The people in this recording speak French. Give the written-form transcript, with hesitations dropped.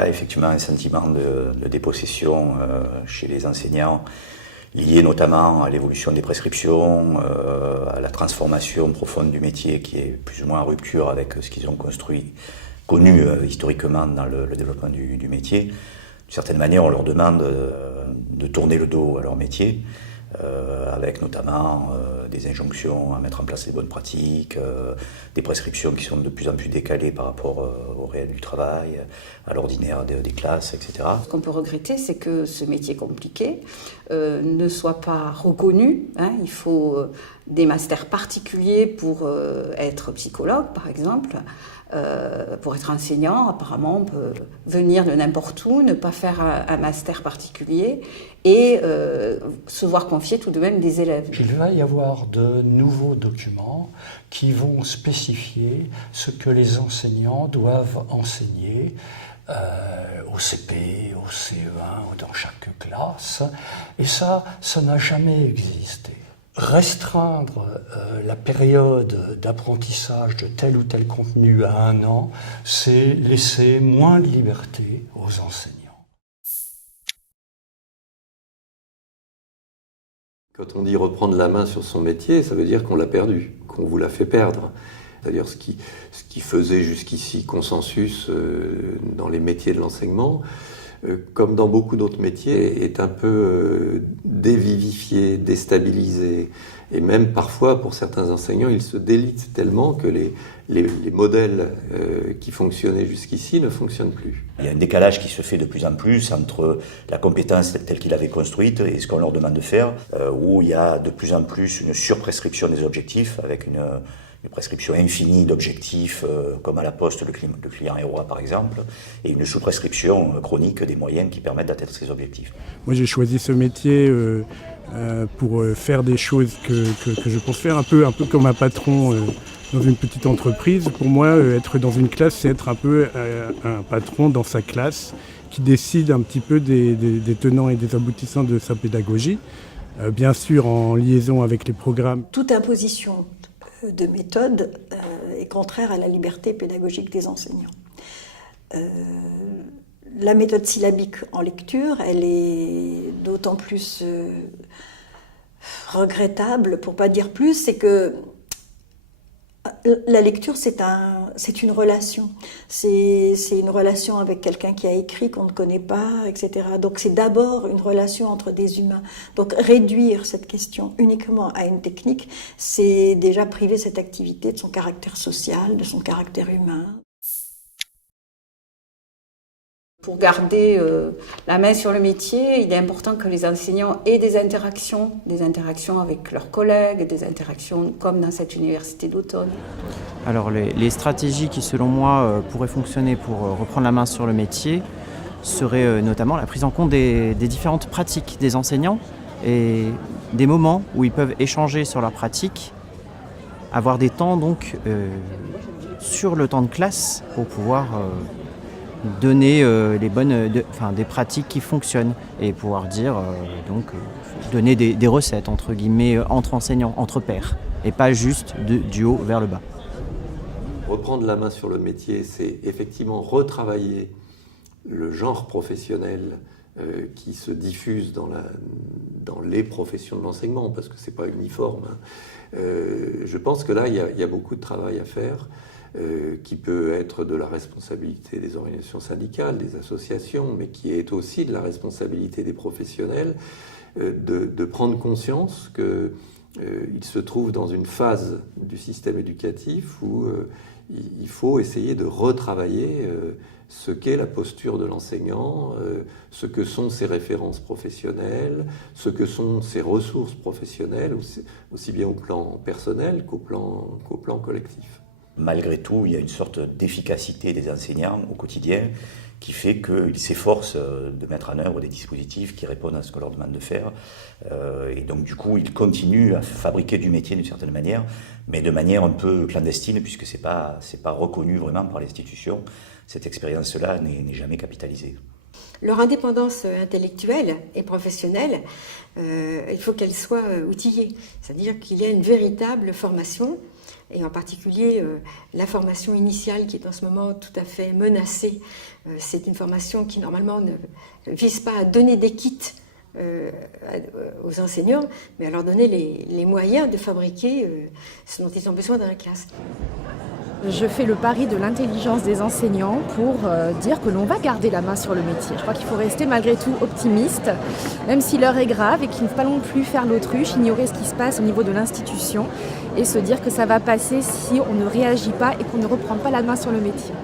a effectivement un sentiment de dépossession chez les enseignants, lié notamment à l'évolution des prescriptions, à la transformation profonde du métier qui est plus ou moins en rupture avec ce qu'ils ont connu historiquement dans le développement du métier. D'une certaine manière, on leur demande de tourner le dos à leur métier, avec notamment des injonctions à mettre en place les bonnes pratiques, des prescriptions qui sont de plus en plus décalées par rapport au réel du travail, à l'ordinaire des classes, etc. Ce qu'on peut regretter, c'est que ce métier compliqué ne soit pas reconnu. Il faut des masters particuliers pour être psychologue, par exemple. Pour être enseignant, apparemment, on peut venir de n'importe où, ne pas faire un master particulier et se voir confier tout de même des élèves. Il va y avoir de nouveaux documents qui vont spécifier ce que les enseignants doivent enseigner au CP, au CE1 ou dans chaque classe. Et ça n'a jamais existé. Restreindre la période d'apprentissage de tel ou tel contenu à 1 an, c'est laisser moins de liberté aux enseignants. Quand on dit reprendre la main sur son métier, ça veut dire qu'on l'a perdu, qu'on vous l'a fait perdre. C'est-à-dire ce qui faisait jusqu'ici consensus dans les métiers de l'enseignement, comme dans beaucoup d'autres métiers, est un peu dévivifié, déstabilisé. Et même parfois, pour certains enseignants, ils se délitent tellement que les modèles qui fonctionnaient jusqu'ici ne fonctionnent plus. Il y a un décalage qui se fait de plus en plus entre la compétence telle qu'ils l'avaient construite et ce qu'on leur demande de faire, où il y a de plus en plus une surprescription des objectifs, avec une prescription infinie d'objectifs, comme à la Poste, le client est roi par exemple, et une sous-prescription chronique des moyens qui permettent d'atteindre ces objectifs. Moi j'ai choisi ce métier pour faire des choses que je pense faire, un peu comme un patron dans une petite entreprise. Pour moi, être dans une classe, c'est être un peu un patron dans sa classe, qui décide un petit peu des tenants et des aboutissants de sa pédagogie, bien sûr en liaison avec les programmes. Toute imposition de méthode est contraire à la liberté pédagogique des enseignants. La méthode syllabique en lecture, elle est d'autant plus regrettable, pour pas dire plus, c'est que la lecture, c'est une relation. C'est une relation avec quelqu'un qui a écrit, qu'on ne connaît pas, etc. Donc c'est d'abord une relation entre des humains. Donc réduire cette question uniquement à une technique, c'est déjà priver cette activité de son caractère social, de son caractère humain. Pour garder la main sur le métier, il est important que les enseignants aient des interactions avec leurs collègues, des interactions comme dans cette université d'automne. Alors les stratégies qui, selon moi, pourraient fonctionner pour reprendre la main sur le métier seraient notamment la prise en compte des différentes pratiques des enseignants et des moments où ils peuvent échanger sur leurs pratiques, avoir des temps donc sur le temps de classe pour pouvoir donner des pratiques qui fonctionnent et pouvoir dire donner des recettes entre guillemets entre enseignants, entre pairs et pas juste du haut vers le bas. Reprendre la main sur le métier, c'est effectivement retravailler le genre professionnel qui se diffuse dans les professions de l'enseignement, parce que c'est pas uniforme. Je pense que là, il y a beaucoup de travail à faire. Qui peut être de la responsabilité des organisations syndicales, des associations, mais qui est aussi de la responsabilité des professionnels, de prendre conscience qu'ils se trouvent dans une phase du système éducatif où il faut essayer de retravailler ce qu'est la posture de l'enseignant, ce que sont ses références professionnelles, ce que sont ses ressources professionnelles, aussi bien au plan personnel qu'au plan collectif. Malgré tout, il y a une sorte d'efficacité des enseignants au quotidien qui fait qu'ils s'efforcent de mettre en œuvre des dispositifs qui répondent à ce qu'on leur demande de faire. Et donc, du coup, ils continuent à fabriquer du métier d'une certaine manière, mais de manière un peu clandestine, puisque c'est pas reconnu vraiment par l'institution. Cette expérience-là n'est jamais capitalisée. Leur indépendance intellectuelle et professionnelle, il faut qu'elle soit outillée. C'est-à-dire qu'il y a une véritable formation et en particulier la formation initiale qui est en ce moment tout à fait menacée. C'est une formation qui normalement ne vise pas à donner des kits aux enseignants, mais à leur donner les moyens de fabriquer ce dont ils ont besoin dans la classe. Je fais le pari de l'intelligence des enseignants pour dire que l'on va garder la main sur le métier. Je crois qu'il faut rester malgré tout optimiste, même si l'heure est grave et qu'il ne faut pas non plus faire l'autruche, ignorer ce qui se passe au niveau de l'institution et se dire que ça va passer si on ne réagit pas et qu'on ne reprend pas la main sur le métier.